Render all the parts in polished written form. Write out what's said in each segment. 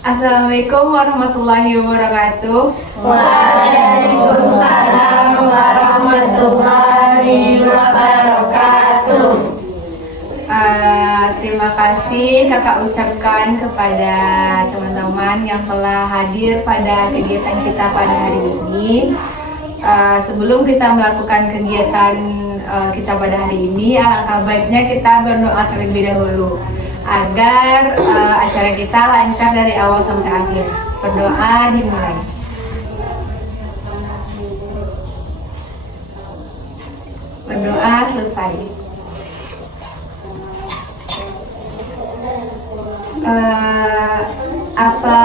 Assalamualaikum warahmatullahi wabarakatuh. Waalaikumsalam warahmatullahi wabarakatuh. Terima kasih kakak ucapkan kepada teman-teman yang telah hadir pada kegiatan kita pada hari ini. Sebelum kita melakukan kegiatan kita pada hari ini, alangkah baiknya kita berdoa terlebih dahulu agar acara kita lancar dari awal sampai akhir. Berdoa dimulai. Berdoa selesai. Apa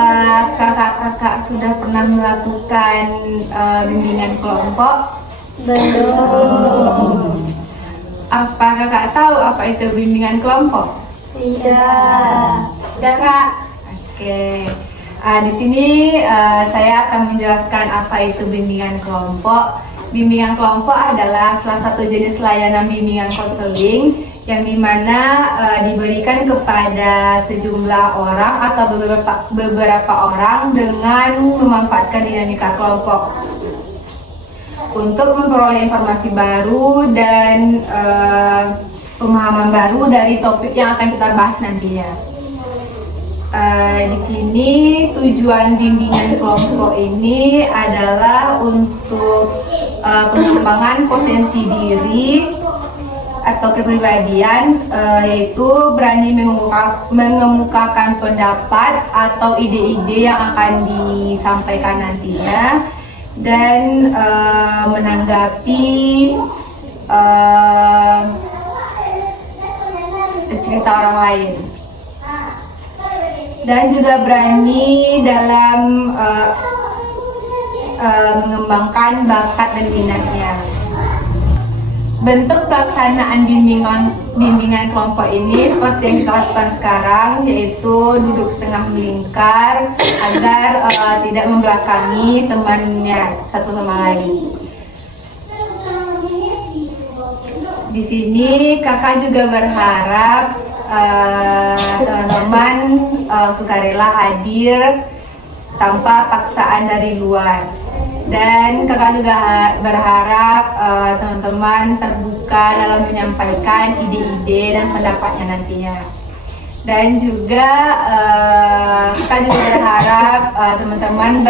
kakak-kakak sudah pernah melakukan bimbingan kelompok? Belum. Apa kakak tahu apa itu bimbingan kelompok? Tidak. Sudah kak? Oke. Di sini saya akan menjelaskan apa itu bimbingan kelompok. Bimbingan kelompok adalah salah satu jenis layanan bimbingan konseling yang dimana diberikan kepada sejumlah orang atau beberapa orang dengan memanfaatkan dinamika kelompok untuk memperoleh informasi baru dan pemahaman baru dari topik yang akan kita bahas nantinya. Di sini tujuan bimbingan kelompok ini adalah untuk pengembangan potensi diri atau kepribadian, yaitu berani mengemukakan pendapat atau ide-ide yang akan disampaikan nantinya dan menanggapi cerita orang lain, dan juga berani dalam mengembangkan bakat dan minatnya. Bentuk pelaksanaan bimbingan kelompok ini seperti yang kita lakukan sekarang, yaitu duduk setengah melingkar agar tidak membelakangi temannya satu sama lain. Di sini kakak juga berharap teman-teman sukarela hadir tanpa paksaan dari luar. Dan kakak juga berharap teman-teman terbuka dalam menyampaikan ide-ide dan pendapatnya nantinya. Dan juga kakak juga berharap teman-teman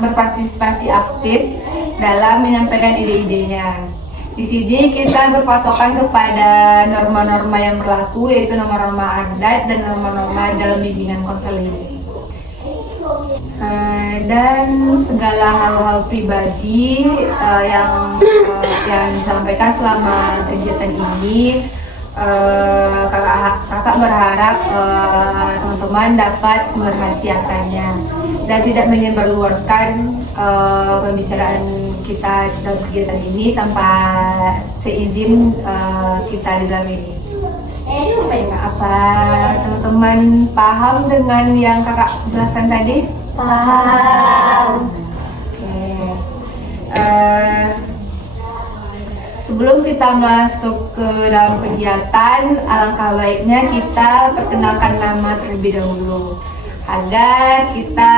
berpartisipasi aktif dalam menyampaikan ide-idenya. Di sini kita berpatokan kepada norma-norma yang berlaku, yaitu norma-norma adat dan norma-norma dalam bimbingan konseling. Dan segala hal-hal pribadi yang disampaikan selama kegiatan ini, kakak berharap teman-teman dapat merahasiakannya dan tidak menyebarluaskan pembicaraan kita dalam kegiatan ini tanpa seizin kita di dalam ini. Apa teman-teman paham dengan yang kakak jelaskan tadi? Paham. Oke. Sebelum kita masuk ke dalam kegiatan, alangkah baiknya kita perkenalkan nama terlebih dahulu agar kita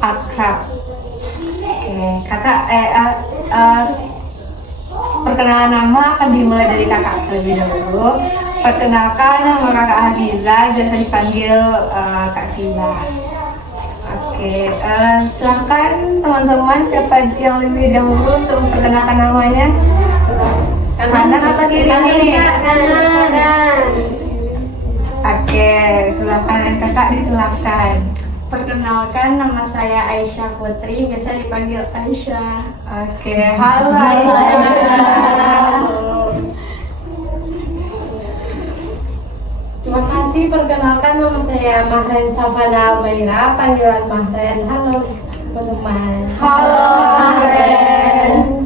akrab. Oke, kakak perkenalan nama akan dimulai dari kakak terlebih dahulu. Perkenalkan, nama kakak Hafizah, biasa dipanggil Kak Fila. Oke, silakan teman-teman, siapa yang lebih dahulu untuk memperkenalkan namanya? Kanan atau kiri nih? Kanan. Oke, silakan kakak, disilakan. Perkenalkan, nama saya Aisyah Putri, biasa dipanggil Aisyah. Oke, halo Aisyah. Terima kasih. Perkenalkan, nama saya Mahren Safana Almaira, panggilan Mahren. Halo teman-teman. Halo Mahren.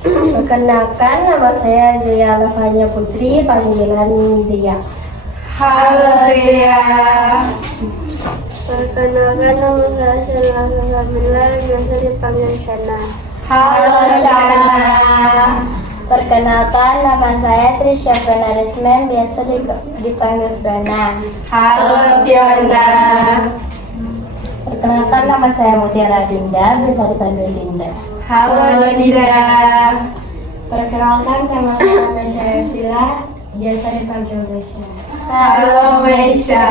Perkenalkan, nama saya Zia Lavanya Putri, panggilan Zia. Halo Zia. Perkenalkan, nama saya Shana Kamila, biasa dipanggil Shana. Halo Shana. Perkenalkan, nama saya Trisha Fenarismen, biasa dipanggil Fiona. Halo Fiona. Perkenalkan, nama saya Mutiara Dinda, biasa dipanggil Dinda. Halo Dinda. Perkenalkan, nama saya Mesya Sila, biasa dipanggil Mesya. Halo Mesya.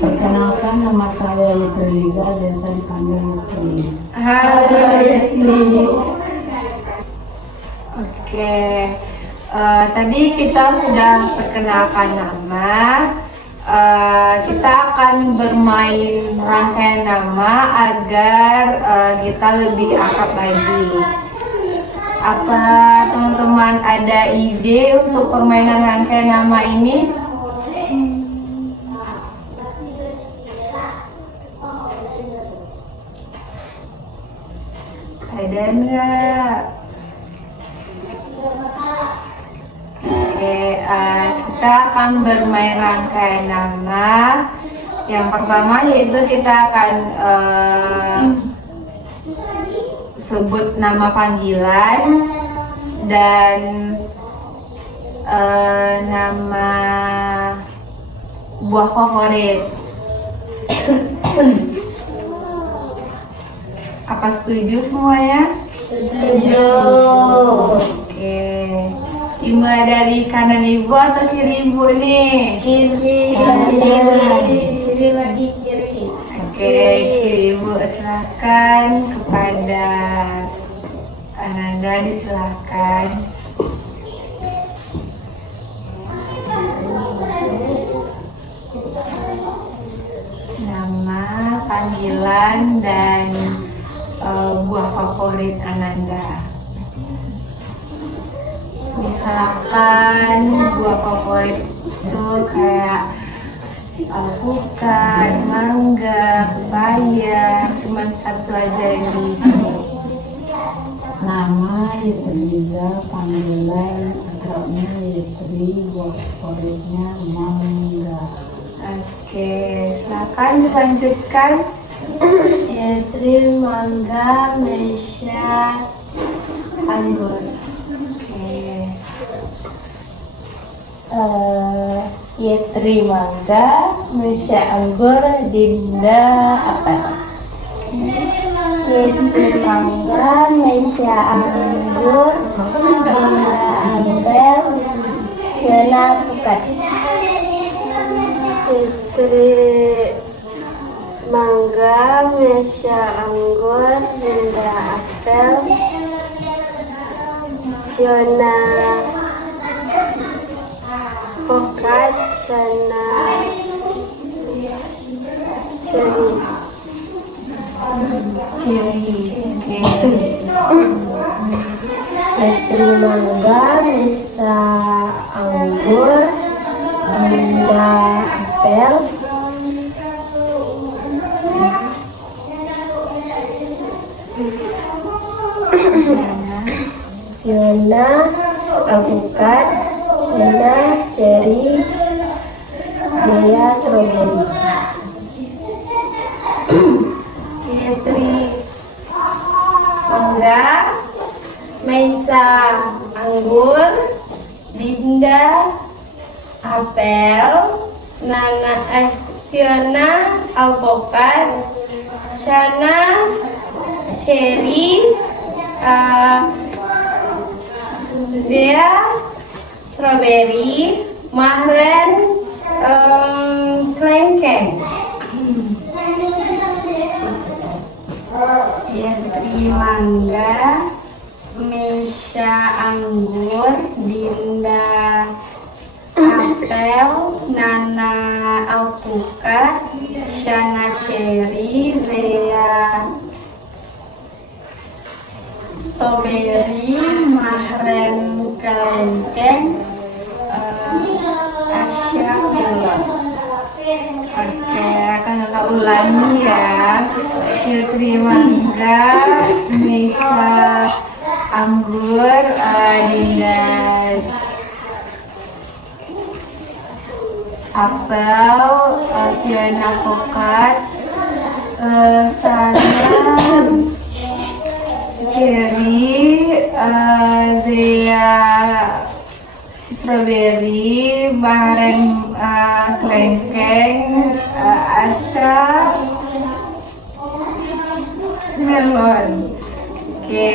Perkenalkan, nama saya Yitri Liza, biasa dipanggil Yitri. Halo Yitri. Oke, tadi kita sudah perkenalkan nama. Kita akan bermain rangkaian nama agar kita lebih akrab lagi. Apa teman-teman ada ide untuk permainan rangkaian nama ini? Ada enggak? Oke, kita akan bermain rangkaian nama. Yang pertama yaitu kita akan sebut nama panggilan dan nama buah favorit. Apa setuju semuanya? Setuju. Oke. Ibu dari kanan ibu atau kiri ibu nih? Kiri. Kiri lagi kiri. Oke, kiri ibu silakan kepada Ananda disilakan. Nama, panggilan dan buah favorit Ananda. Misalkan buah favorit itu kayak alpukat, mangga, pepaya, cuma satu aja yang di sini. Nama Yitri Liza, panggilan akrabnya Yitri, buah favoritnya mangga. Oke, silakan dilanjutkan. Yitri, mangga, Mesya, anggur. Yitri mangga, Mesya anggur, Dinda apel. Yitri mangga, Mesya anggur, Dinda apel, Fiona pukat. Yitri mangga, Mesya anggur, Dinda apel, Fiona pokat, Shana ceri. Yitri mangga, Mesya anggur, Dinda apel, Fiona alpukat, Shana ceri, Jaya strawberry. Yitri mangga, Mesya anggur, Dinda apel, Fiona alpukat, Shana ceri, Zia strawberry, Mahren kelengkeng. Yitri mangga, Mesya anggur, Dinda apel, Nana alpukat, Shana ceri, Zea strawberry, Mahren kelengkeng, Asya melon. Oke, akan kakak ulangi ya. Yitri mangga, Mesya anggur, Dinda apel, Fiona pokat, Sana cherry, Zea strawberry, Mahren kelengkeng, Asra melon. Oke,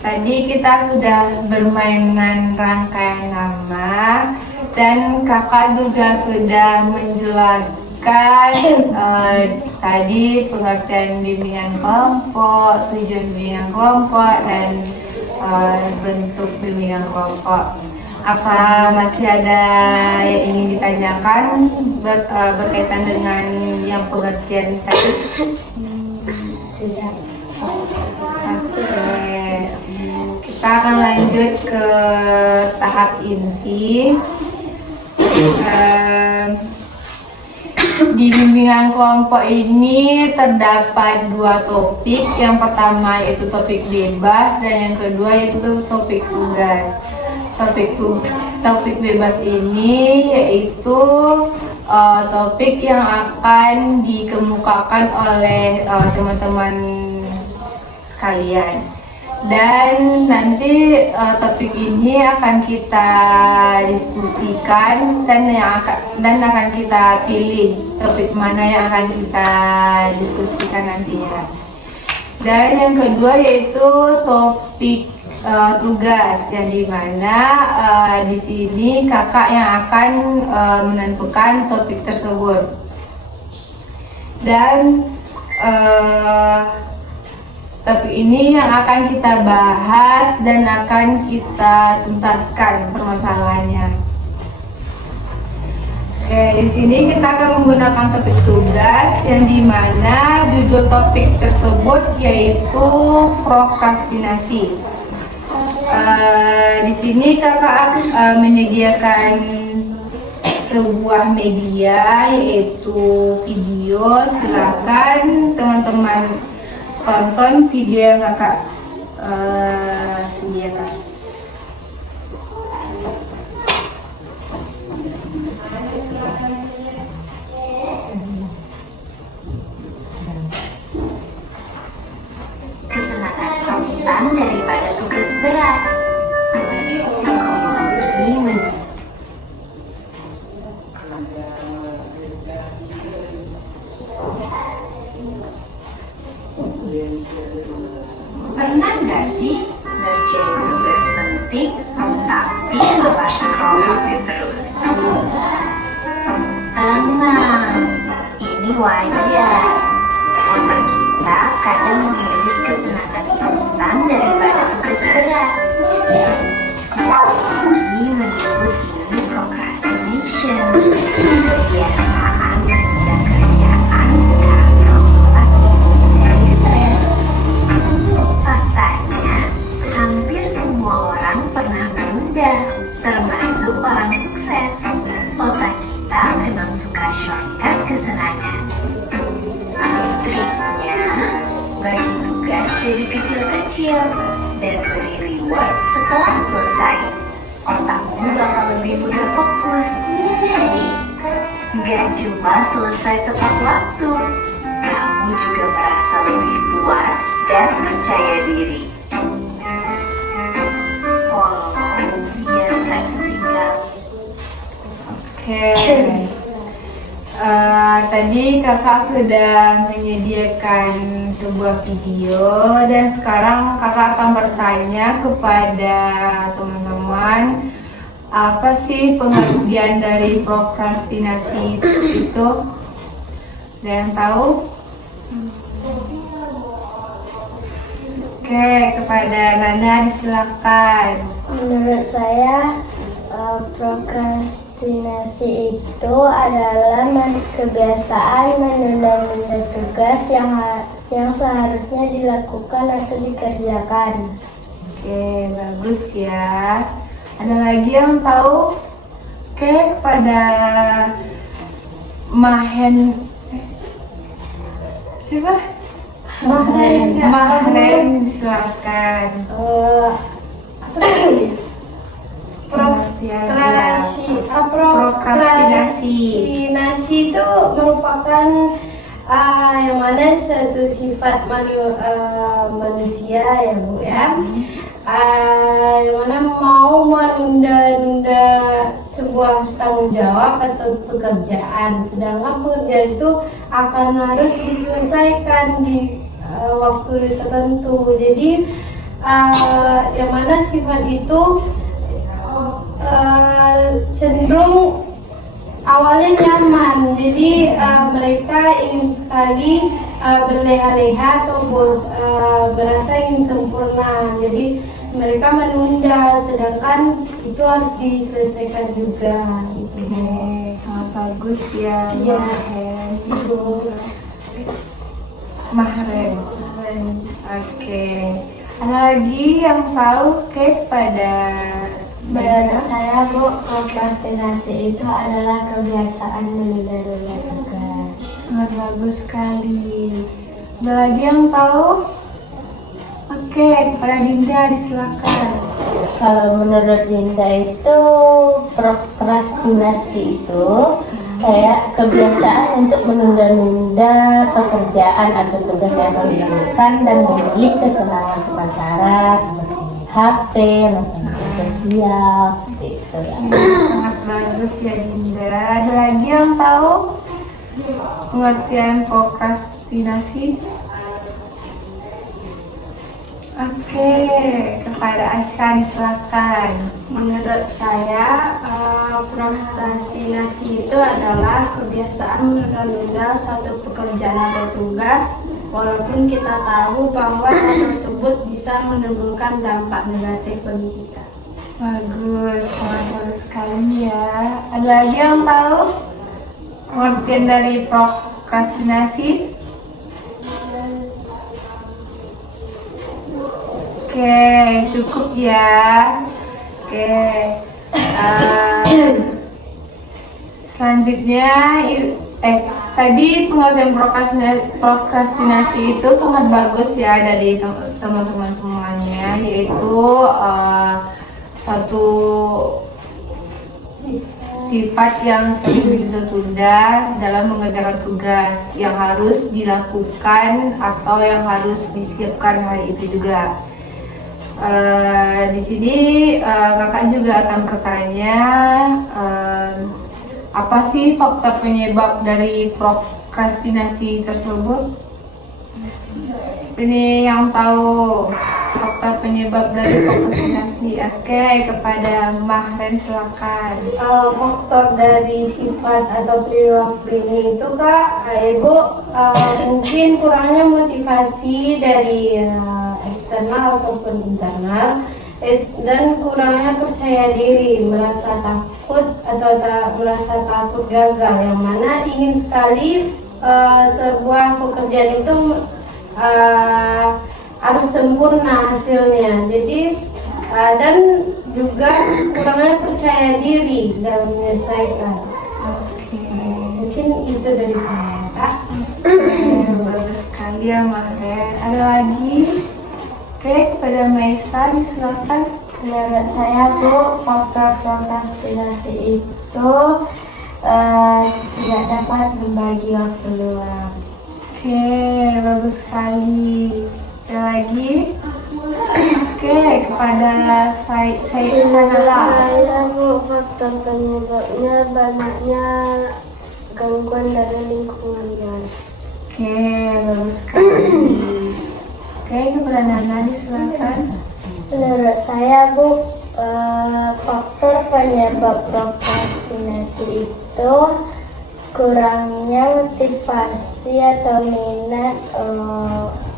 tadi kita sudah bermain dengan rangkaian nama dan kakak juga sudah menjelaskan tadi pengertian bimbingan kelompok, tujuan bimbingan kelompok, dan bentuk bimbingan kelompok. Apa masih ada yang ingin ditanyakan berkaitan dengan yang pengertian tadi? Tidak. Oke, kita akan lanjut ke tahap inti. Di bimbingan kelompok ini terdapat dua topik. Yang pertama yaitu topik bebas dan yang kedua yaitu topik tugas. Topik bebas ini yaitu topik yang akan dikemukakan oleh teman-teman sekalian. Dan nanti topik ini akan kita diskusikan dan akan kita pilih topik mana yang akan kita diskusikan nantinya. Dan yang kedua yaitu topik tugas, yang dimana di sini kakak yang akan menentukan topik tersebut. Dan topik ini yang akan kita bahas dan akan kita tuntaskan permasalahannya. Oke, di sini kita akan menggunakan topik tugas yang dimana judul topik tersebut yaitu prokrastinasi. Di sini kakak menyediakan sebuah media yaitu video. Silakan teman-teman tonton video yang kakak sediakan. Kesenangan konstan daripada tugas berat. Psikologi menurut pernah nggak sih ngerjain tugas penting tapi malah scroll HP terus? Tenang, ini wajar. Otak kita kadang memilih kesenangan instan daripada tugas berat. Psikologi menyebut ini procrastination, kebiasaan menunda kerjaan karena otak ingin dari stres. Faktanya, hampir semua orang pernah menunda, termasuk orang sukses. Otak kita memang suka shortcut kesenangan. Triknya, bagi tugas jadi kecil-kecil dan beri reward setelah selesai. Otakmu bakal lebih mudah fokus. Gak cuma selesai tepat waktu, kamu juga merasa lebih puas dan percaya diri. Follow biar tak ketinggalan. Oke. Tadi kakak sudah menyediakan sebuah video dan sekarang kakak akan bertanya kepada teman-teman, apa sih pengertian dari prokrastinasi itu? Ada yang tahu? Oke, kepada Nana silakan. Menurut saya, prokrastinasi itu adalah kebiasaan menunda-nunda tugas yang seharusnya dilakukan atau dikerjakan. Oke, bagus ya. Ada lagi yang tahu? Oke, kepada siapa? Mahren, silakan. Prokrastinasi itu merupakan yang mana suatu sifat manusia ya Bu ya, yang mana mau menunda-nunda sebuah tanggung jawab atau pekerjaan, sedangkan pekerjaan itu akan harus diselesaikan di waktu tertentu. Jadi yang mana sifat itu cenderung awalnya nyaman, jadi mereka ingin sekali berleha-leha atau merasa ingin sempurna, jadi mereka menunda, sedangkan itu harus diselesaikan juga. Oke, sangat bagus ya, Iya. Mahren. Oke, ada lagi yang tahu pada Menurut saya Bu, prokrastinasi itu adalah kebiasaan menunda-nunda tugas. sangat bagus sekali. Ada lagi yang tahu? Oke, kepada Dinda disilakan. Kalau menurut Dinda itu prokrastinasi itu kayak kebiasaan untuk menunda-nunda pekerjaan atau tugas yang akan dilakukan dan memilih kesenangan sementara seperti HP, nonton media sosial, gitu ya. Sangat bagus ya Dinda. Ada lagi yang tahu pengertian prokrastinasi? Oke, kepada Asya disilakan. Menurut saya, prokrastinasi itu adalah kebiasaan menunda-nunda suatu pekerjaan atau tugas, walaupun kita tahu bahwa hal tersebut bisa menimbulkan dampak negatif bagi kita. Bagus, sangat bagus sekali ya. Ada lagi yang tahu pengertian dari prokrastinasi? Oke, cukup ya. Oke. Selanjutnya, tadi pengertian prokrastinasi itu sangat bagus ya dari teman-teman semuanya, yaitu suatu sifat yang sering ditunda dalam mengerjakan tugas yang harus dilakukan atau yang harus disiapkan hari itu juga. Di sini kakak juga akan bertanya, apa sih faktor penyebab dari prokrastinasi tersebut? Seperti yang tahu faktor penyebab dari prokrastinasi. Oke, kepada Mahren silakan. Faktor dari sifat atau perilaku ini itu Kak, Ibu mungkin kurangnya motivasi dari eksternal ataupun internal, dan kurangnya percaya diri, merasa takut atau merasa takut gagal, yang mana ingin sekali sebuah pekerjaan itu harus sempurna hasilnya. Jadi dan juga kurangnya percaya diri dalam menyelesaikan. Mungkin itu dari saya Kak. Bagus sekali ya Mahren. Ada lagi? Oke, kepada Maisa disilakan. Menurut saya Bu, faktor prokrastinasi itu tidak dapat membagi waktu luang. Oke, bagus sekali. Ada lagi? Oke, kepada saya Sanala. Saya Bu, faktor penyebabnya banyaknya gangguan dari lingkungan. Oke, bagus sekali. Oke, kepada Nana disilakan. Menurut saya Bu, faktor penyebab prokrastinasi itu kurangnya motivasi atau minat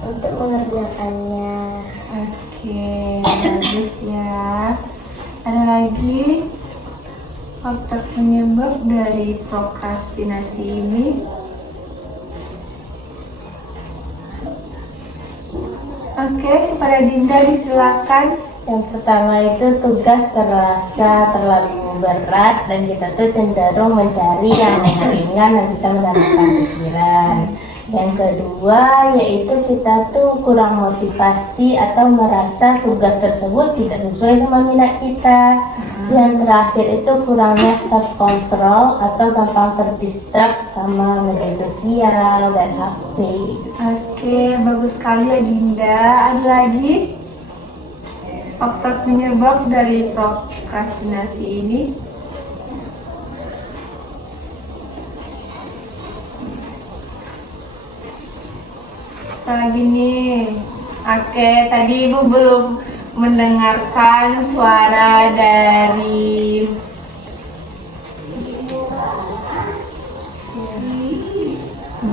untuk mengerjakannya. Oke, bagus ya. Ada lagi faktor penyebab dari prokrastinasi ini? Oke, kepada Dinda disilakan. Yang pertama itu tugas terasa terlalu berat dan kita tuh cenderung mencari yang ringan dan bisa menenangkan pikiran. Yang kedua yaitu kita tuh kurang motivasi atau merasa tugas tersebut tidak sesuai sama minat kita. Yang terakhir itu kurangnya self control atau gampang terdistrak sama media sosial dan HP. Oke, bagus sekali ya Dinda. Ada lagi faktor penyebab dari prokrastinasi ini? Lagi nih. Oke, tadi Ibu belum mendengarkan suara dari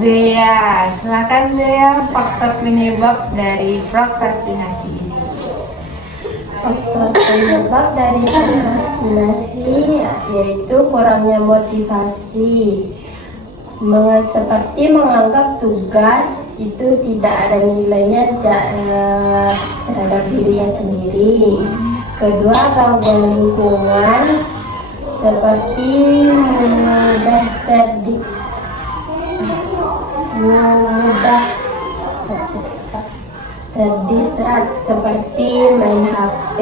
Zea. Silakan Zea, faktor penyebab dari prokrastinasi ini. Faktor penyebab dari prokrastinasi yaitu kurangnya motivasi. Seperti menganggap tugas itu tidak ada nilainya terhadap dirinya sendiri. Kedua, gangguan lingkungan seperti mudah terdistrak seperti main HP.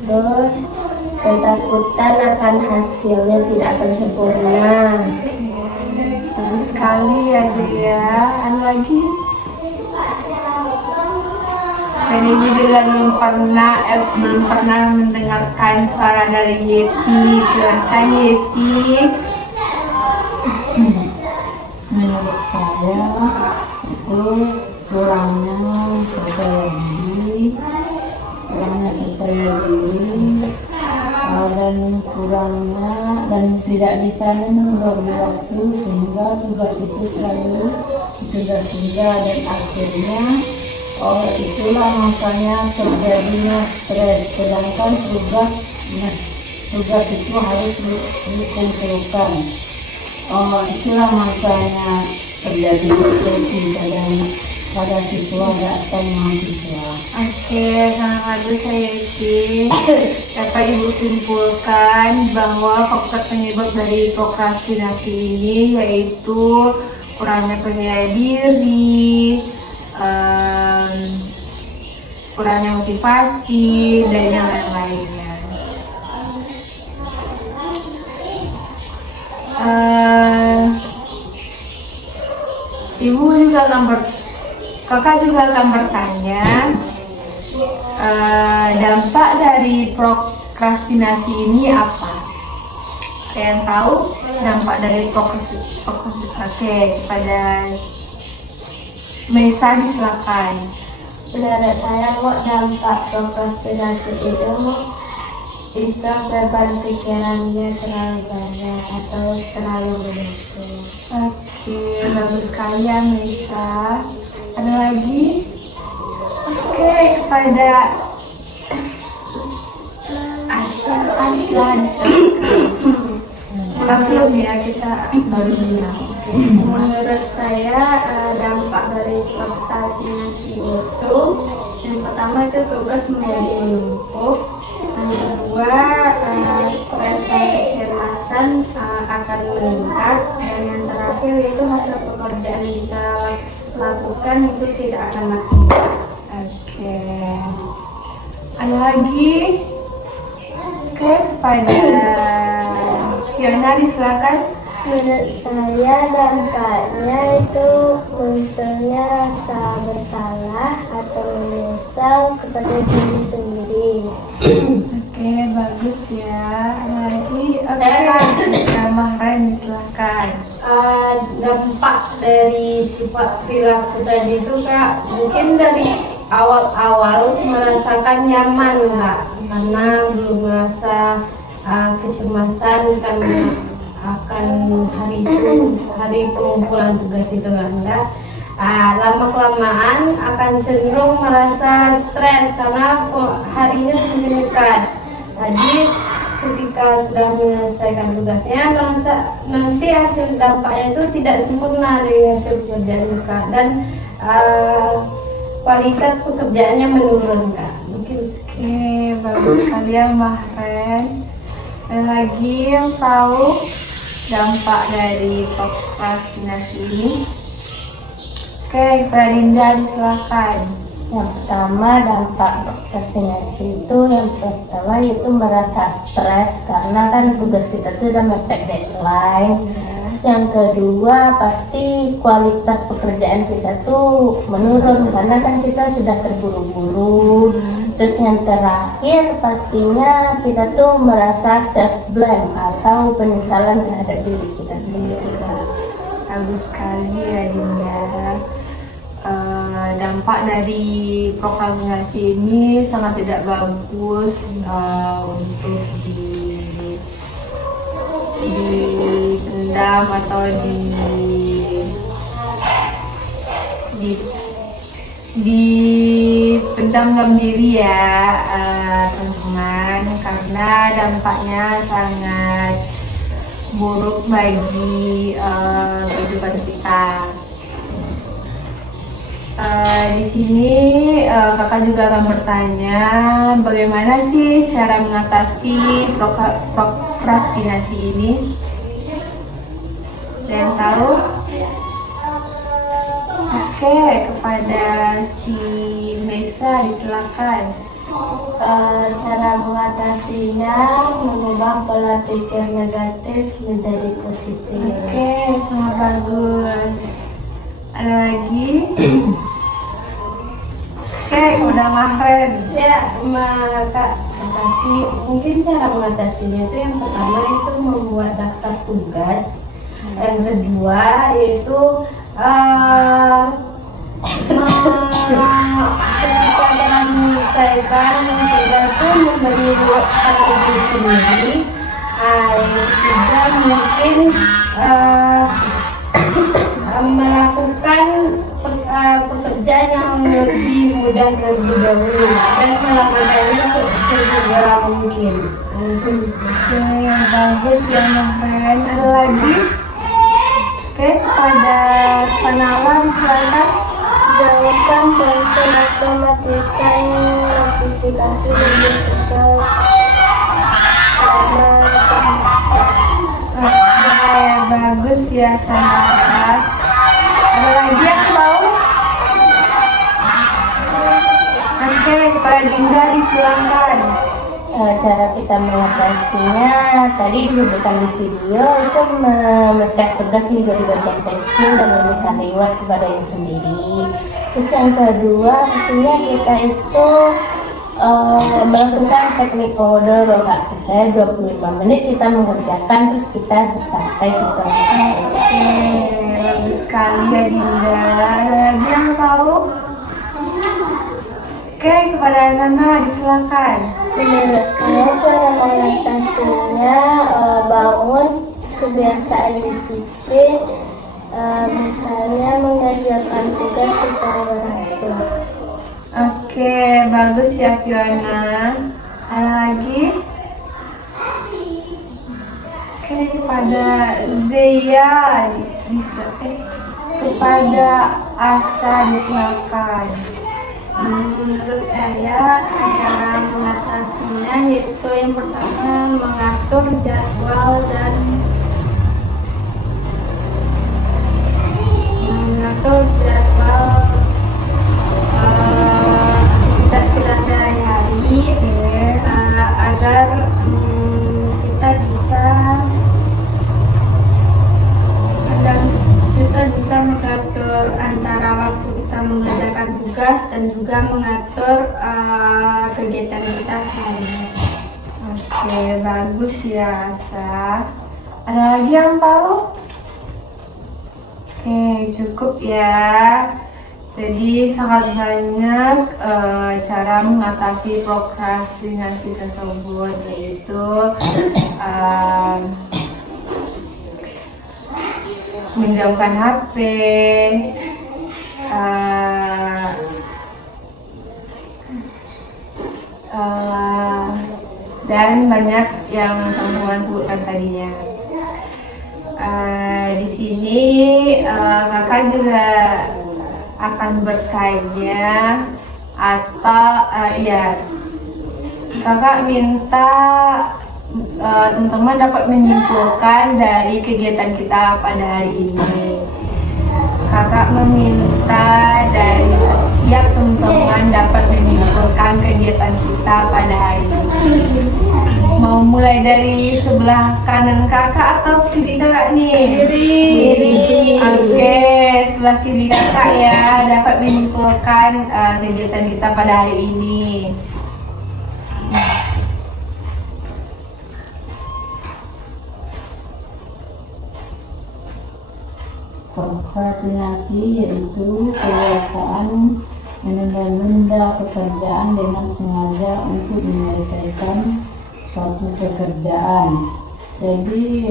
Terus ketakutan akan hasilnya tidak akan sempurna. Bagus sekali ya Zea. Ada lagi? Dan Ibu juga belum pernah mendengarkan suara dari Yeti. Silakan Yeti. Menurut saya itu kurangnya percaya diri, dan kurangnya dan tidak bisa membagi waktu sehingga tugas itu selalu ditunda-tunda dan akhirnya itulah makanya terjadinya stres, sedangkan tugas itu harus dikumpulkan. Itulah makanya terjadi depresi pada siswa atau mahasiswa. Oke, sangat bagus ya Yeti. Dapat Ibu simpulkan bahwa faktor penyebab dari prokrastinasi ini yaitu kurangnya percaya diri, kurangnya motivasi, dan yang lain-lainnya. Kakak juga akan bertanya dampak dari prokrastinasi ini apa? Ada yang tahu dampak dari prokrastinasi? Oke, kepada Mesa silakan. Menurut saya dampak prokrastinasi itu beban pikirannya terlalu banyak atau terlalu menumpuk. Oke, bagus sekali ya Mesa. Ada lagi? Oke, kepada Asla maklum ya kita baru kenal. Menurut saya dampak dari prokrastinasi itu yang pertama itu tugas menjadi menumpuk, yang kedua stres dan kecemasan akan meningkat, dan yang terakhir yaitu hasil pekerjaan yang kita lakukan itu tidak akan maksimal. Oke. Ada lagi? Oke, kepada Fiona silakan. Menurut saya dampaknya itu munculnya rasa bersalah atau menyesal kepada diri sendiri. Oke, bagus ya. Ada lagi? Oke, Mahren silakan. Dampak dari sifat perilaku tadi itu Kak, mungkin dari awal-awal merasakan nyaman Kak, karena belum merasa kecemasan akan hari pengumpulan tugas itu enggak. Lama kelamaan akan cenderung merasa stres karena harinya semakin dekat. Jadi ketika sudah menyelesaikan tugasnya merasa nanti hasil dampaknya itu tidak sempurna dari hasil pekerjaan Kak, dan kualitas pekerjaannya menurun Kak. Mungkin Oke, bagus sekali ya Mahren. Ada lagi yang tahu dampak dari prokrastinasi ini? Oke, Kak Dinda silakan. Yang pertama, dampak prokrastinasi itu yang pertama itu merasa stres karena kan tugas kita tuh udah mepet deadline. Terus yang kedua pasti kualitas pekerjaan kita tuh menurun karena kan kita sudah terburu-buru. Terus yang terakhir pastinya kita tuh merasa self blame atau penyesalan terhadap diri kita sendiri. Bagus sekali ya Dinda. Dampak dari prokrastinasi ini sangat tidak bagus untuk dipendam atau dipendam dalam diri ya teman-teman, karena dampaknya sangat buruk bagi kehidupan kita. Di sini kakak juga akan bertanya bagaimana sih cara mengatasi prokrastinasi ini? Ada yang tahu? Oke, kepada si Mesa disilakan. Cara mengatasinya mengubah pola pikir negatif menjadi positif. Oke, sangat bagus. Ada lagi? Oke, udah Mahren. Ya, maka tapi mungkin cara mengatasinya itu yang pertama itu membuat daftar tugas. Yang kedua yaitu ketika dalam menyelesaikan tugas itu memberi pada diri sendiri. Yang ketiga mungkin melakukan pekerjaan yang lebih mudah terlebih dahulu dan melakukannya segera mungkin. Oke, yang bagus ya Mahren. Ada lagi? Oke, kepada Sanala disilakan. Jawabkan ponsel atau matikan notifikasi media sosial Oke, bagus ya Sanala. Ada lagi yang mau? Oke, kepada Dinda disilakan. Cara kita mengatasinya tadi disebutkan di video itu memecah tugas menjadi bagian kecil dan memberikan reward kepada diri sendiri. Terus yang kedua pastinya kita itu melakukan teknik Pomodoro. Saya 25 menit kita mengerjakan terus kita bersantai gitu. Oke, bagus sekali ya Dinda. Ada lagi yang tahu? Oke, kepada Nana disilakan. Menurut saya cara mengatasinya bangun kebiasaan disiplin, misalnya mengerjakan tugas secara berhasil. Oke, bagus ya Fiona. Ada lagi? Oke, kepada Zeya kepada Asa disilakan. Menurut saya cara mengatasinya yaitu yang pertama mengatur jadwal dan aktivitas kita sehari-hari agar kita bisa mengatur antara waktu kita mengerjakan tugas dan juga mengatur kegiatan kita sehari-hari. Oke, bagus ya Asa. Ada lagi yang tahu? Oke, cukup ya. Jadi sangat banyak cara mengatasi prokrastinasi tersebut, yaitu menjauhkan HP, dan banyak yang teman-teman sebutkan tadinya. Di sini kakak juga akan bertanya atau kakak minta teman-teman dapat menyimpulkan dari kegiatan kita pada hari ini. Kakak meminta dari setiap teman-teman dapat menyimpulkan kegiatan kita pada hari ini. Mau mulai dari sebelah kanan kakak atau kiri kakak nih? Kiri. Oke, sebelah kiri kakak ya dapat menyimpulkan kegiatan kita pada hari ini. Prokrastinasi yaitu kebiasaan menunda-nunda pekerjaan dengan sengaja untuk menyelesaikan suatu pekerjaan. Jadi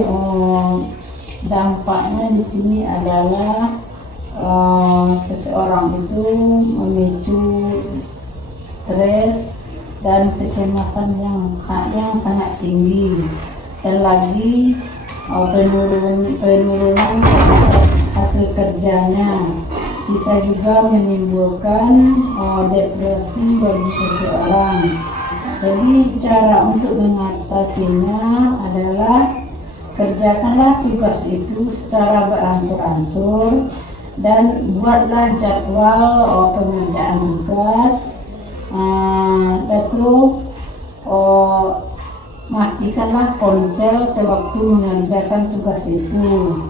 dampaknya di sini adalah seseorang itu memicu stres dan kecemasan yang sangat tinggi, dan lagi penurunan hasil kerjanya. Bisa juga menimbulkan depresi bagi seseorang. Jadi cara untuk mengatasinya adalah kerjakanlah tugas itu secara berangsur-angsur dan buatlah jadwal pengerjaan tugas. Lalu matikanlah ponsel sewaktu mengerjakan tugas itu.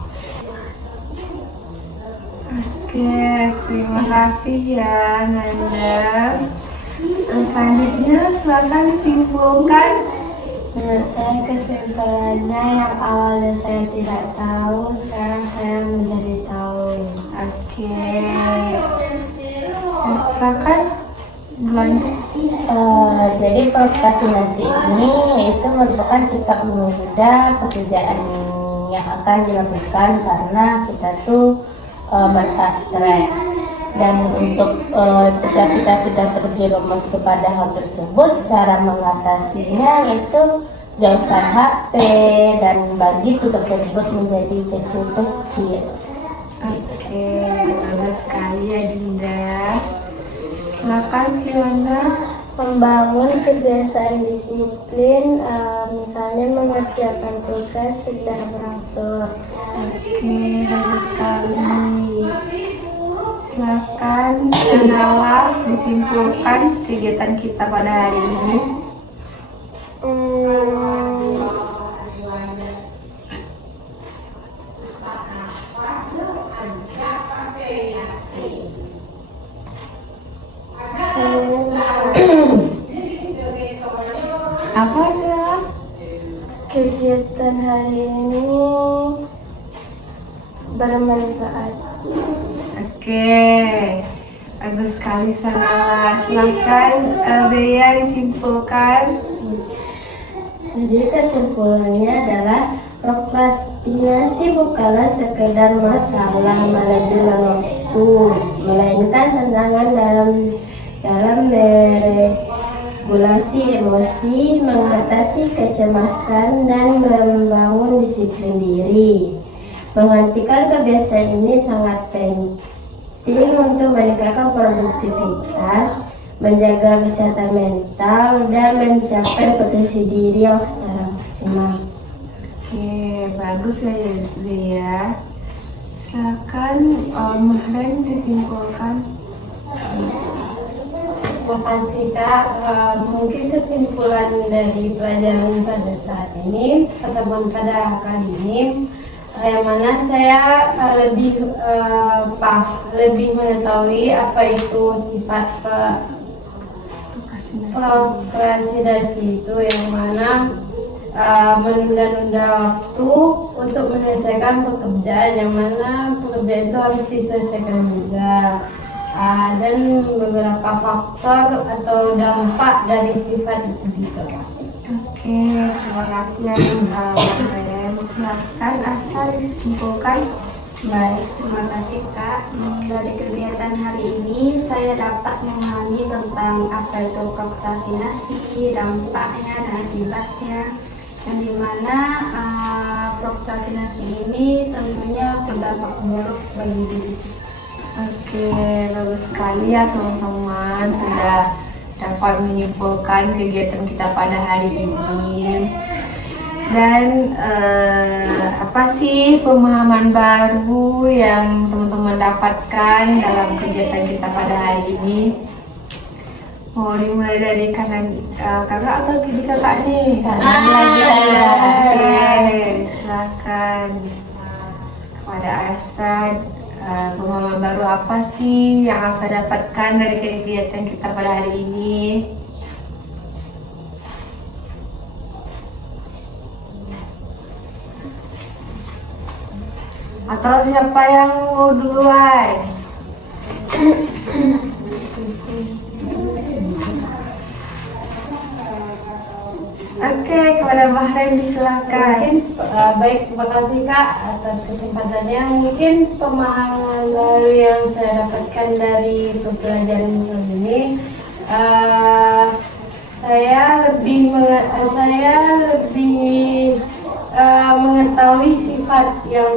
Oke, terima kasih ya Nanda. Selanjutnya silakan simpulkan. Menurut saya kesimpulannya yang awalnya saya tidak tahu, sekarang saya menjadi tahu. Oke, silakan lanjut. Jadi prokrastinasi ini itu merupakan sikap menunda pekerjaan yang akan dilakukan karena kita tuh merasa stres. Dan untuk jika kita sudah terjerumus kepada hal tersebut, cara mengatasinya itu jauhkan HP dan bagi tugas tersebut menjadi kecil-kecil. Oke, bagus sekali ya Dinda. Silakan Fiona. Membangun kebiasaan disiplin, misalnya mengerjakan tugas secara berangsur. Oke, bagus sekali. Silakan Nala disimpulkan kegiatan kita pada hari ini. Apa sih? Kegiatan hari ini bermanfaat. Oke, bagus sekali Sana. Silakan Zia disimpulkan. Jadi kesimpulannya adalah prokrastinasi bukanlah sekedar masalah manajemen waktu, melainkan tantangan dalam meregulasi emosi, mengatasi kecemasan, dan membangun disiplin diri. Menghentikan kebiasaan ini sangat penting untuk meningkatkan produktivitas, menjaga kesehatan mental, dan mencapai potensi diri yang secara maksimal. Oke, bagus ya Zia. Silakan Mahren disimpulkan. Terima kasih Kak. Mungkin kesimpulan dari pelajaran pada saat ini ataupun pada kali ini, yang mana saya lebih mengetahui apa itu sifat prokrastinasi itu, yang mana menunda-nunda waktu untuk menyelesaikan pekerjaan, yang mana pekerjaan itu harus diselesaikan juga. Dan beberapa faktor atau dampak dari sifat itu juga. Oke, terima kasih ya Mahren. Silakan Asal disimpulkan. Baik, terima kasih Kak. Dari kegiatan hari ini saya dapat memahami tentang apa itu prokrastinasi, dampaknya dan akibatnya, yang dimana prokrastinasi ini tentunya berdampak buruk bagi diri. Oke, bagus sekali ya teman-teman, sudah dapat menyimpulkan kegiatan kita pada hari ini. Dan apa sih pemahaman baru yang teman-teman dapatkan dalam kegiatan kita pada hari ini? Mau dimulai dari kakak atau dari kakak nih? Oke, silakan. Kepada Asad, pemahaman baru apa sih yang Asad dapatkan dari kegiatan kita pada hari ini? Atau siapa yang mau duluan? Oke, kepada Bahrain silakan. Mungkin baik, terima kasih Kak atas kesempatannya. Mungkin pemahaman baru yang saya dapatkan dari pembelajaran ini, saya lebih mengetahui sifat yang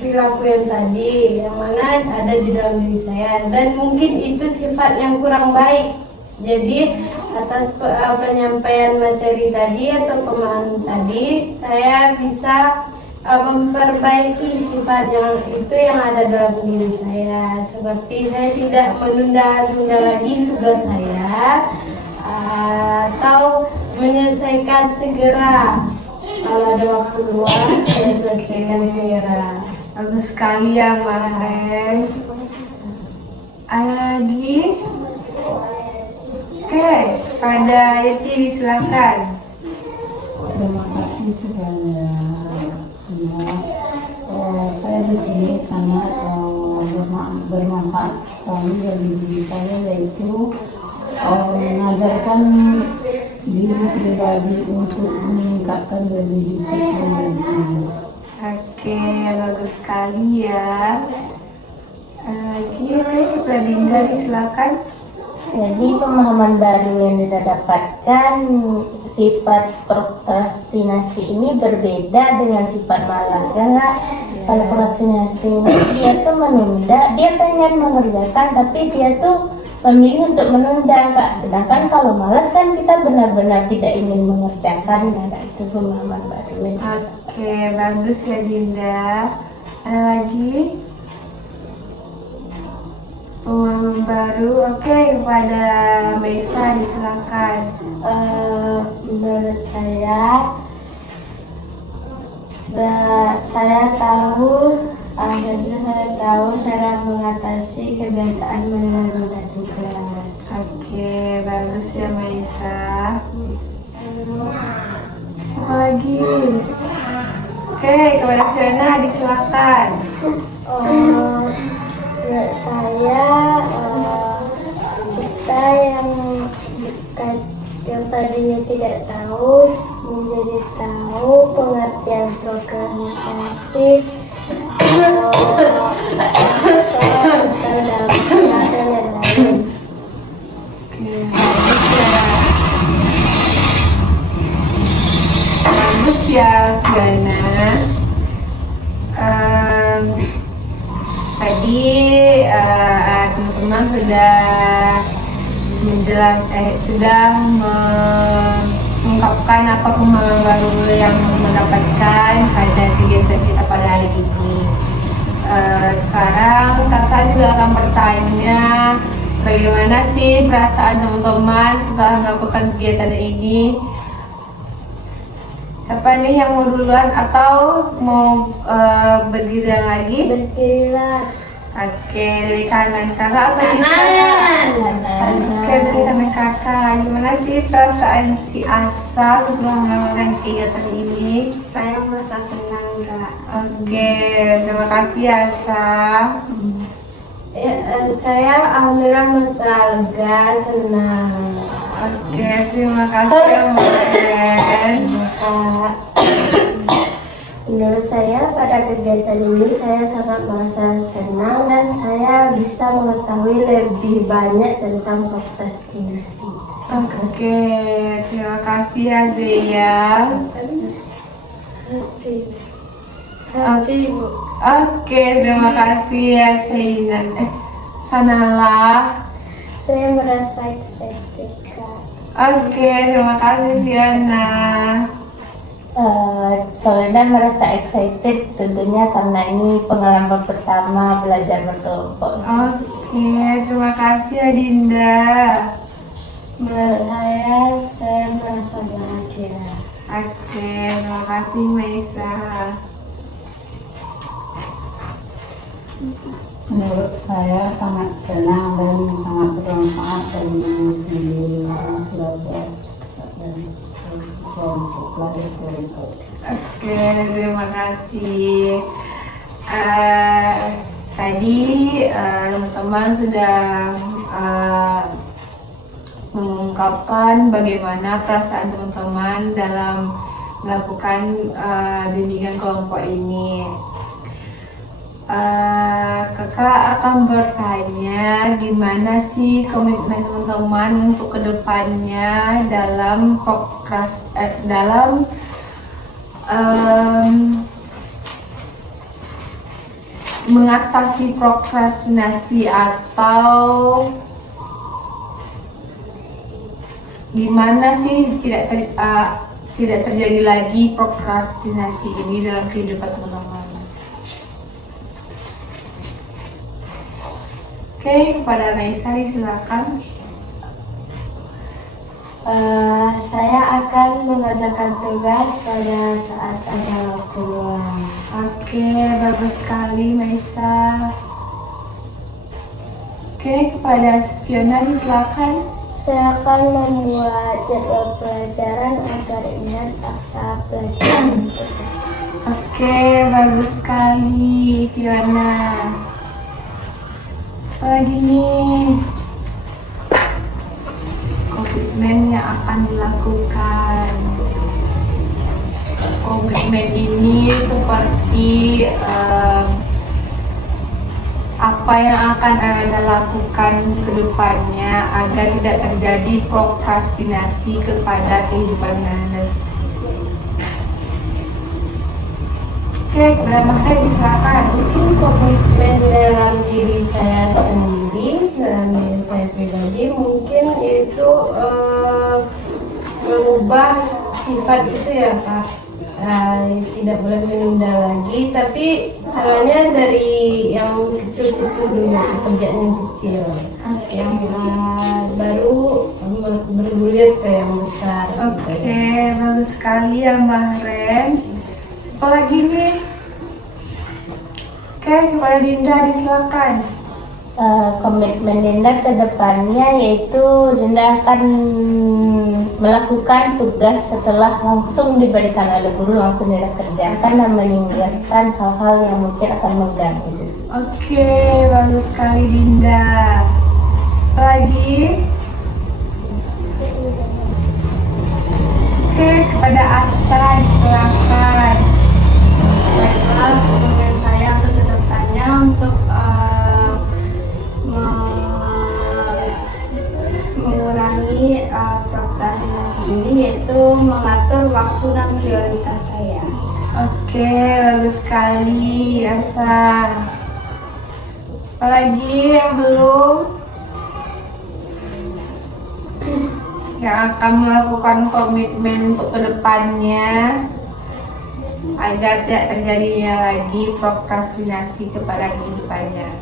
perilaku yang tadi, yang mana ada di dalam diri saya, dan mungkin itu sifat yang kurang baik. Jadi atas penyampaian materi tadi atau pemahaman tadi, saya bisa memperbaiki sifat yang itu yang ada dalam diri saya. Seperti saya tidak menunda-tunda lagi tugas saya, atau menyelesaikan segera. Kalau ada waktu luang, saya selesaikan segera. Bagus sekali ya Bahrain. Ada lagi? Oke, pada Yeti silakan. Terima kasih kepada semua. Saya di sini sangat bermanfaat sekali bagi diri saya, yaitu mengajarkan diri pribadi untuk meningkatkan diri disiplin. Oke, bagus sekali ya. Lagi, oke, kepada Dinda silakan. Jadi pemahaman baru yang kita dapatkan, sifat prokrastinasi ini berbeda dengan sifat malas, ya nggak? Kalau prokrastinasi dia tuh menunda, dia pengen mengerjakan tapi dia tuh memilih untuk menunda, Kak. Sedangkan kalau malas kan kita benar-benar tidak ingin mengerjakan. Nah, itu pemahaman baru. Oke, bagus ya Dinda. Ada lagi? Pemahaman baru. Oke, kepada Maisa silakan. Menurut saya tahu cara mengatasi kebiasaan menunda tugas. Oke, bagus ya Maisa. Apa lagi? Oke, kepada Fiona silakan. Menurut saya kita yang tadinya tidak tahu menjadi tahu pengertian prokrastinasi dalam kegiatan yang lain. Bagus ya Fiona. Tadi teman-teman sudah mengungkapkan apa pemahaman baru yang mendapatkan pada kegiatan kita pada hari ini. Sekarang kakak juga akan bertanya bagaimana sih perasaan teman-teman setelah melakukan kegiatan ini. Siapa nih yang mau duluan atau mau berdiri lagi? Berdirilah. Oke, dari kanan kakak atau kanan? Oke, dari kanan kakak. Gimana sih perasaan si Asa setelah melakukan kegiatan ini? Saya merasa senang, Kak. Oke, terima kasih Asa. Saya alhamdulillah merasa lega, senang. Oke, terima kasih Mbak. Menurut saya pada kegiatan ini saya sangat merasa senang dan saya bisa mengetahui lebih banyak tentang prokrastinasi. Oke, terima kasih ya Zia. Oke, terima kasih ya Sanala. Saya merasa excited, Kak. Oke, terima kasih Fiona. Toledo merasa excited tentunya karena ini pengalaman pertama belajar berkelompok. Oke, terima kasih Adinda. Menurut saya merasa bahagia. Oke, terima kasih Maisa. Menurut saya sangat senang dan sangat bermanfaat bagi diri sendiri dan belajar dan kelompok belajar kelompok. Oke, terima kasih. Tadi teman-teman sudah mengungkapkan bagaimana perasaan teman-teman dalam melakukan bimbingan kelompok ini. Kakak akan bertanya gimana sih komitmen teman-teman untuk kedepannya dalam mengatasi prokrastinasi, atau gimana sih tidak terjadi lagi prokrastinasi ini dalam kehidupan teman-teman. Oke, kepada Maisa silakan. Saya akan mengerjakan tugas pada saat ada waktu luang. Oke, bagus sekali Maisa. Oke, kepada Fiona silakan. Saya akan membuat jadwal pelajaran agar ingat fakta pelajaran tugas. Oke, bagus sekali Fiona. Lagi nih komitmen yang akan dilakukan. Komitmen ini seperti apa yang akan Anda lakukan ke depannya agar tidak terjadi prokrastinasi kepada kehidupan Anda. Oke, kepada Mahri silakan. Mungkin komitmen dalam diri saya sendiri, dalam diri saya pribadi, mungkin itu mengubah sifat itu ya Kak. Tidak boleh menunda lagi, tapi caranya dari yang kecil-kecil dulu, pekerjaan yang kecil, yang baru bergulir ke yang besar. Oke, bagus sekali ya Mbak Ren. Apa lagi nih? Oke, kepada Dinda silakan. Komitmen Dinda ke depannya yaitu Dinda akan melakukan tugas setelah langsung diberikan oleh guru, langsung Dinda kerjakan dan meninggalkan hal-hal yang mungkin akan mengganggu. Oke, bagus sekali Dinda. Apa lagi? Oke, kepada Asa silakan. Baiklah, komitmen saya untuk kedepannya untuk mengurangi prokrastinasi ini, yaitu mengatur waktu dan prioritas saya. Oke, bagus sekali Asa. Apa lagi yang belum? Yang akan melakukan komitmen untuk kedepannya agar tidak terjadinya lagi prokrastinasi kepada kehidupannya.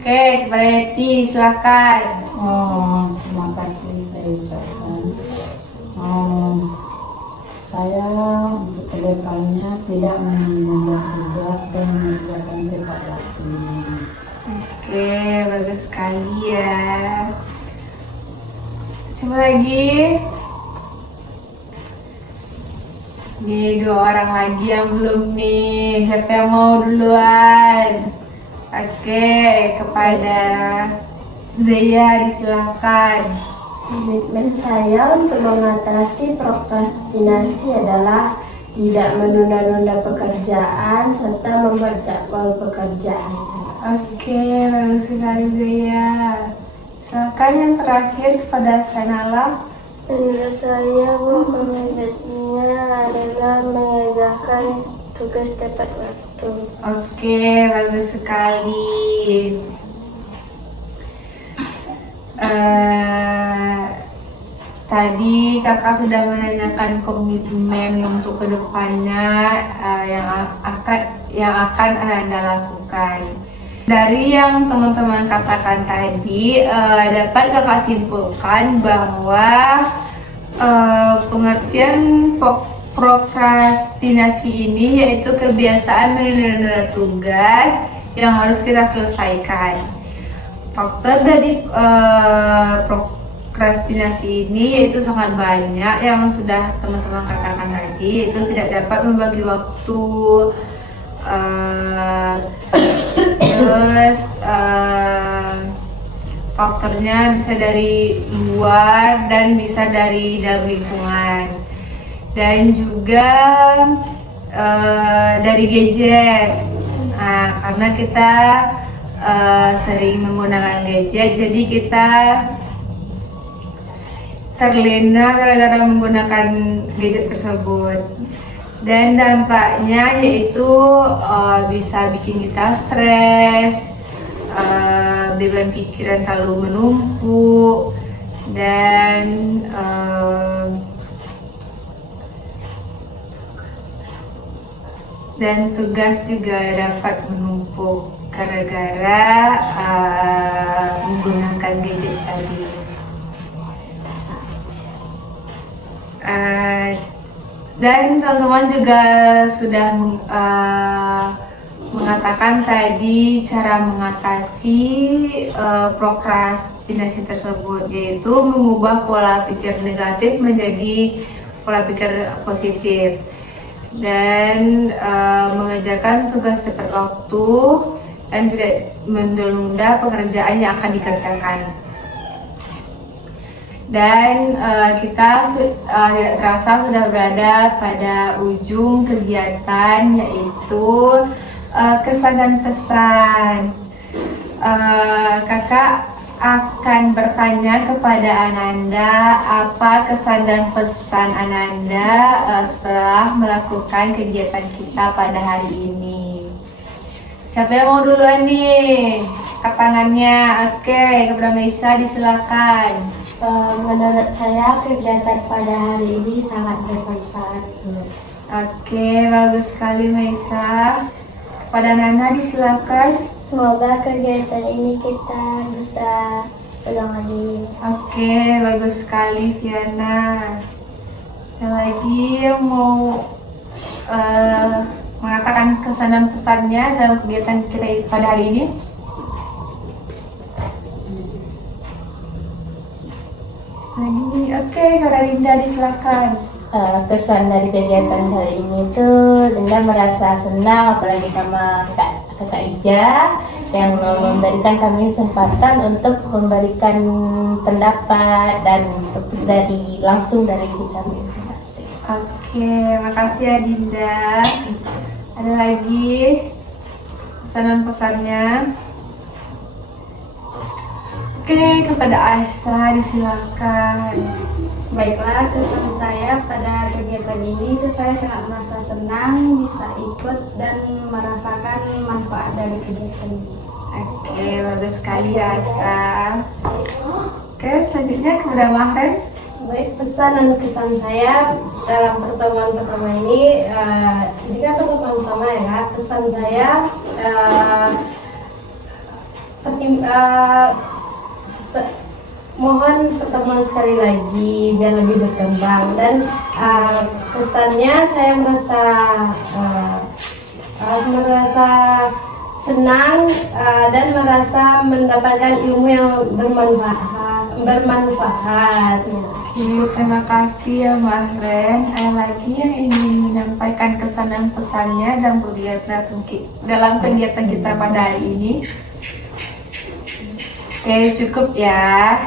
Oke, kepada Yeti silakan. Terima kasih saya ucapkan. Saya untuk kedepannya tidak menunda tugas dan mengerjakan tepat waktu. Oke, bagus sekali ya. Siapa lagi? Nih, 2 orang lagi yang belum nih. Siapa yang mau duluan? Oke, kepada Dea disilahkan. Komitmen saya untuk mengatasi prokrastinasi adalah tidak menunda-nunda pekerjaan serta membuat jadwal pekerjaan. Oke, bagus sekali Dea. Silakan yang terakhir kepada Sanala. Menurut saya, komitmennya adalah mengerjakan tugas tepat waktu. Oke, bagus sekali. Tadi kakak sudah menanyakan komitmen untuk kedepannya yang akan Anda lakukan. Dari yang teman-teman katakan tadi, dapat kakak simpulkan bahwa pengertian prokrastinasi ini yaitu kebiasaan menunda tugas yang harus kita selesaikan. Faktor dari prokrastinasi ini yaitu sangat banyak yang sudah teman-teman katakan tadi, yaitu tidak dapat membagi waktu, terus faktornya bisa dari luar dan bisa dari dalam lingkungan, dan juga dari gadget. Nah, karena kita sering menggunakan gadget, jadi kita terlena gara-gara menggunakan gadget tersebut. Dan dampaknya yaitu bisa bikin kita stres, beban pikiran terlalu menumpuk, dan tugas juga dapat menumpuk gara-gara menggunakan gadget tadi. Dan teman-teman juga sudah mengatakan tadi cara mengatasi prokrastinasi tersebut, yaitu mengubah pola pikir negatif menjadi pola pikir positif, dan mengerjakan tugas tepat waktu dan tidak menunda pekerjaan yang akan dikerjakan. Dan kita tidak terasa sudah berada pada ujung kegiatan, yaitu kesan dan pesan. Kakak akan bertanya kepada Ananda apa kesan dan pesan Ananda setelah melakukan kegiatan kita pada hari ini. Siapa yang mau duluan nih? Angkat tangannya. Oke, kepada Meisa disilakan. Menurut saya kegiatan pada hari ini sangat bermanfaat. Oke, bagus sekali Meisa. Kepada Nana disilakan. Semoga kegiatan ini kita bisa ulang lagi. Oke, bagus sekali Viana. Ada lagi yang mau mengatakan kesan dan pesannya dalam kegiatan kita pada hari ini? Oke, Kak Dinda disilakan. Kesan dari kegiatan hari ini tuh Dinda merasa senang, apalagi sama kakak Ija yang memberikan kami kesempatan untuk memberikan pendapat dan langsung dari kita masing-masing. Oke, makasih ya Dinda. Ada lagi pesanan pesannya? Oke, kepada Aisyah disilakan. Baiklah, kesan saya pada kegiatan ini itu saya sangat merasa senang bisa ikut dan merasakan manfaat dari kegiatan ini. Oke, bagus sekali ya Aisyah. Oke, selanjutnya kepada Mahren. Baik, pesan dan kesan saya dalam pertemuan pertama ini kan pertemuan pertama ya. Kesan saya mohon pertemuan sekali lagi biar lebih berkembang, dan kesannya saya merasa senang dan merasa mendapatkan ilmu yang bermanfaat. Terima kasih ya Mahren. Ada lagi yang ingin menyampaikan kesan dan pesannya dalam kegiatan kita pada hari ini? Oke, cukup ya.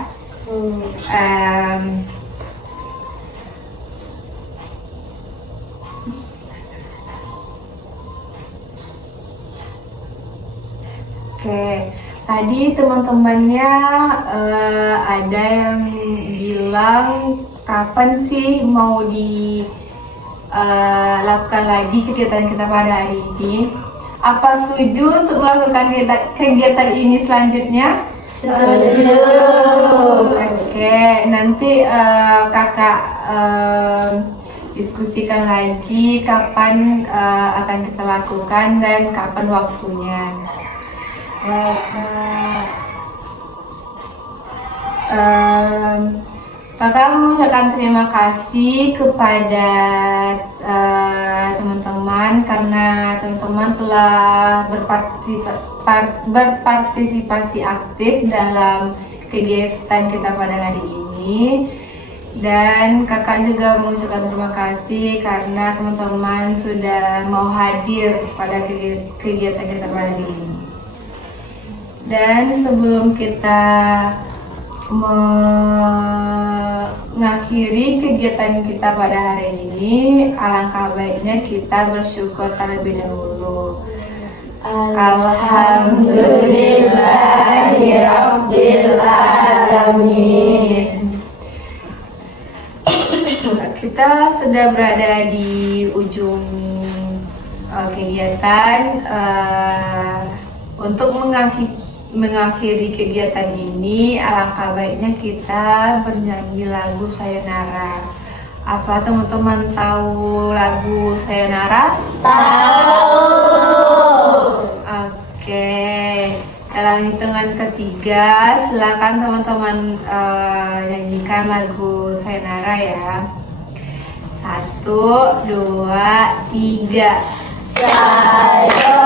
Oke, tadi teman-temannya ada yang bilang kapan sih mau dilakukan lagi kegiatan kita pada hari ini? Apa setuju untuk melakukan kegiatan ini selanjutnya? Setuju. Oke, nanti kakak diskusikan lagi kapan akan kita lakukan dan kapan waktunya. Kakak mengucapkan terima kasih kepada teman-teman karena teman-teman telah berpartisipasi aktif dalam kegiatan kita pada hari ini. Dan kakak juga mengucapkan terima kasih karena teman-teman sudah mau hadir pada kegiatan kita pada hari ini. Dan sebelum kita mengakhiri kegiatan kita pada hari ini, alangkah baiknya kita bersyukur terlebih dahulu. Alhamdulillahirrabbilalamin. Kita sudah berada di ujung kegiatan. Untuk mengakhiri kegiatan ini, alangkah baiknya kita bernyanyi lagu Sayonara. Apa teman-teman tahu lagu Sayonara? Tahu. Oke, dalam hitungan ketiga silakan teman-teman nyanyikan lagu Sayonara ya. 1, 2, 3. Sayonara.